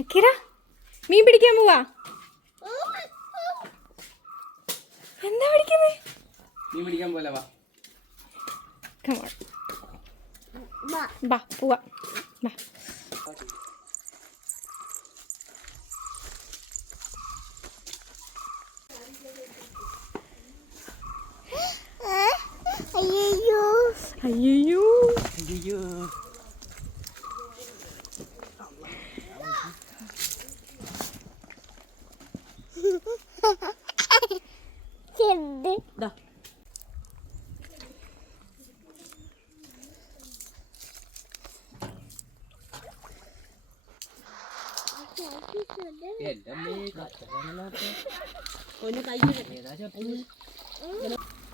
അക്കിറ മീൻ പിടിക്കാൻ പോവാ. എന്താ പിടിക്കുന്നേ? മീൻ പിടിക്കാൻ പോലെ വാ. ബാ പോവാ. ബാ. അയ്യോ അയ്യോ അയ്യോ ദാ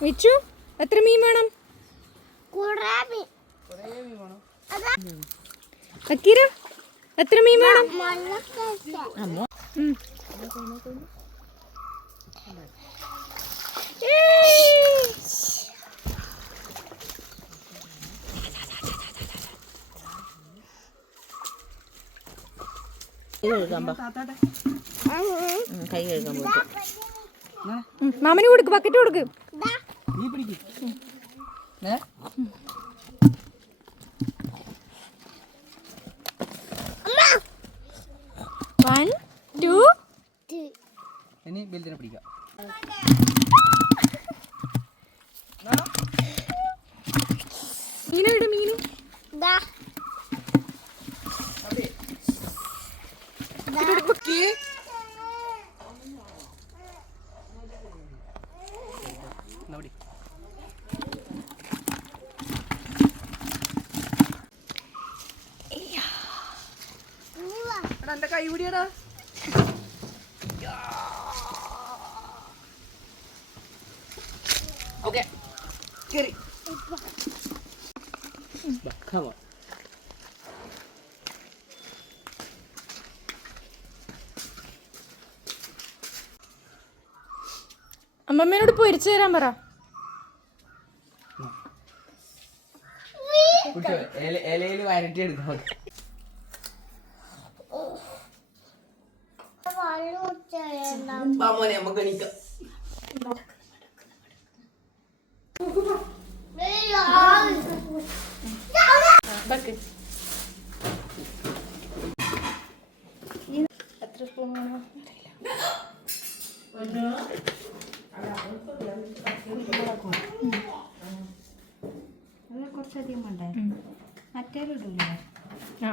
വെച്ചു. എത്ര മീൻ വേണം? അക്കീര എത്ര മീൻ വേണം? കൈ കഴുകാൻ പോയിട്ട് മാമന് കൊടുക്ക്, ബക്കറ്റ് കൊടുക്ക്. നീ പിടിക്ക്. 1 2 ഇനി ബെൽറ്റിനെ പിടിക്കാം. മീനെവിടെ? മീന് എന്റെ കൈ പിടിയടാ. ഓക്കെ കേറി. അമ്മമ്മേനോട് പൊരിച്ചു തരാൻ പറ. ഇലയിൽ വരട്ടി എടുക്കാം. മോനെ നമുക്ക് എണീക്കാം. എത്ര സ്പൂൺ വേണം? കുറച്ചധികം വേണ്ടേ? മറ്റേലും ഇടൂലേ? ആ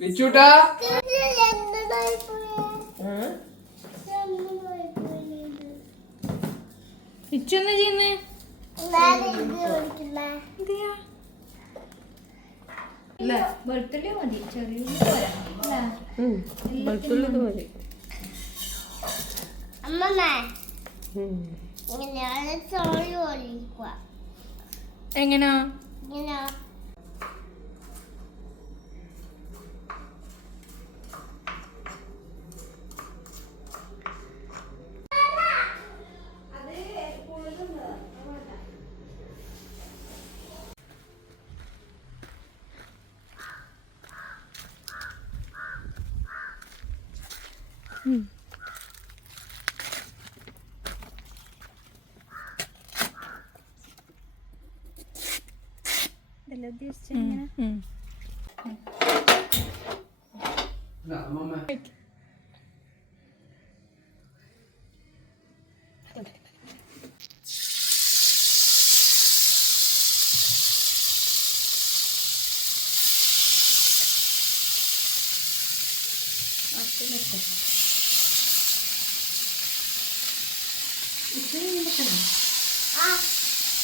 വിച്ചൂട്ടാ ഇച്ചെന്നാ ചെയ്യുന്നേ? വെളുത്തുള്ളി മതി, ചെറിയ വെളുത്തുള്ളി മതി. എങ്ങനാ? ഉദ്ദേശിച്ച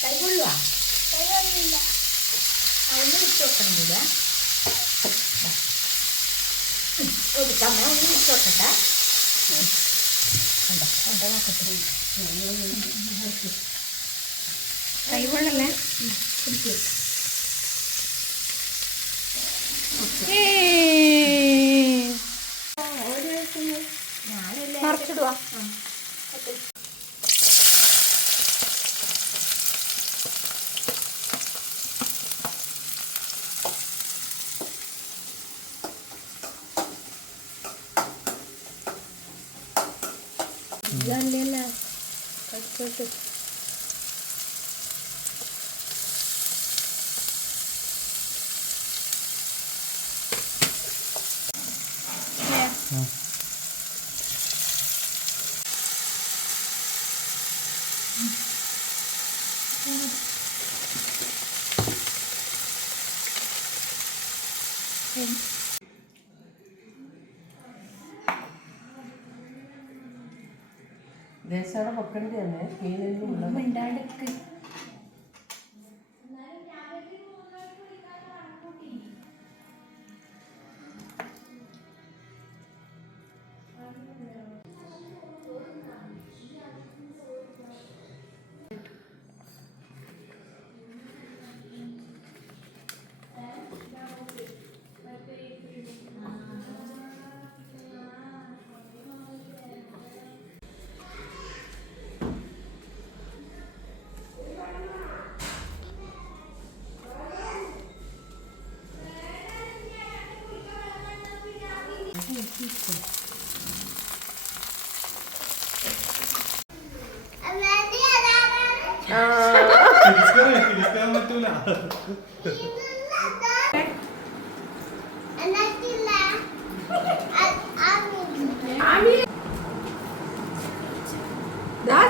കൈകൊള്ളുവാ? ഒന്നും ഇട്ടോക്കണില്ല. ഒതുക്കാമ ഒന്നും ഇട്ടോക്കട്ടെ. നോക്കട്ടെ. കൈകൊള്ളല്ലേ? മറിച്ചിടുവാ. ഇതല്ലല്ല കട്ട് ദേശാടെ പൊക്കണ്ടി തന്നെ മീനിൻ്റെ മിണ്ടാണ്ടിക്ക് ഇരിക്കാൻ പറ്റൂല.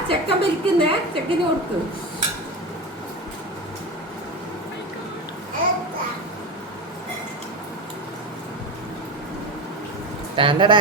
ചെക്കൻ ഭരിക്കുന്നേ ചെക്കന് കൊടുത്തു ടാൻഡടാ